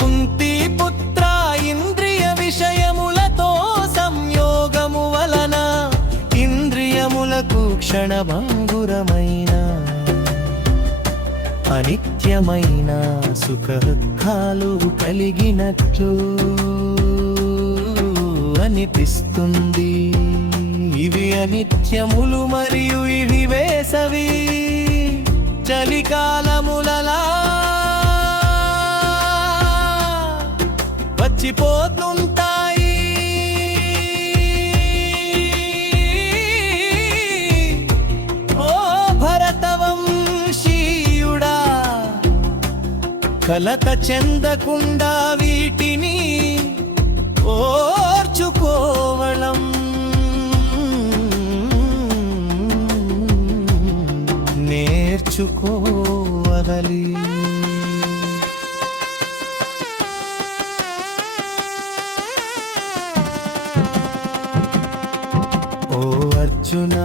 కుంతి పుత్ర ఇంద్రియ విషయములతో సంయోగము వలన ఇంద్రియములకు క్షణభంగురమైన అనిత్యమైన సుఖ దుఃఖాలు కలిగినట్లు అనిపిస్తుంది. ఇవి అనిత్యములు మరియు ఇవి వేసవి చలికాలములలా వచ్చిపోతుంటాయి. ఓ భరతవంశీయుడా, కలత చెందకుండా వీటిని ఓర్చుకోవడం నేర్చుకోవగలి. ఓ అర్జున,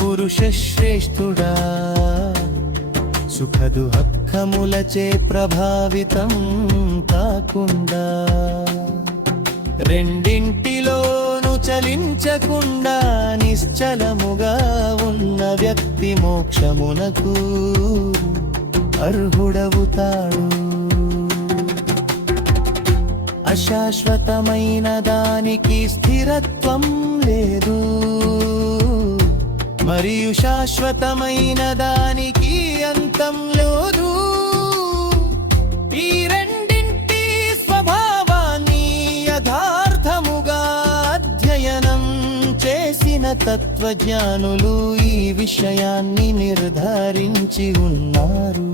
పురుష శ్రేష్ఠుడా, సుఖదుఃఖములచే ప్రభావితం కాకుండా రెండింటిలోను చలించకుండా నిశ్చలముగా ఉన్న వ్యక్తి మోక్షమునకు అర్హుడవుతాడు. అశాశ్వతమైన దానికి స్థిరత్వం లేదు, మరియు శాశ్వతమైన దానికి అంతం లేదు. ఈ రెండింటి స్వభావాన్ని యథార్థముగా అధ్యయనం చేసిన తత్వజ్ఞానులు ఈ విషయాన్ని నిర్ధారించి ఉన్నారు.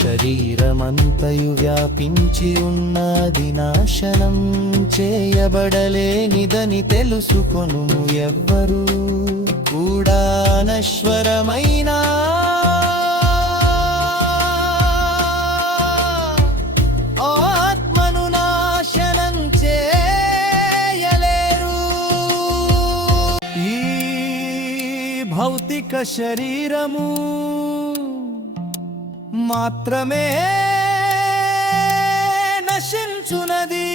శరీరమంతయు వ్యాపించి ఉన్నది నాశనం చేయబడలేనిదని తెలుసుకొనుము. ఎవ్వరు కూడా నశ్వరమైన ఆత్మను నాశనం చేయలేరు. ఈ భౌతిక శరీరము మాత్రమే నశించునది,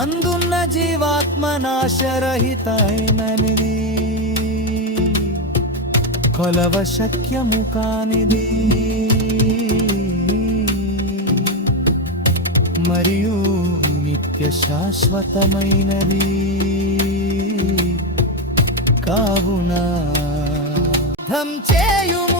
అందున్న జీవాత్మ నాశరహితైనది, కొలవ శక్యము కానిది, మరియు నిత్య శాశ్వతమైనది. కావున ధం చేయుము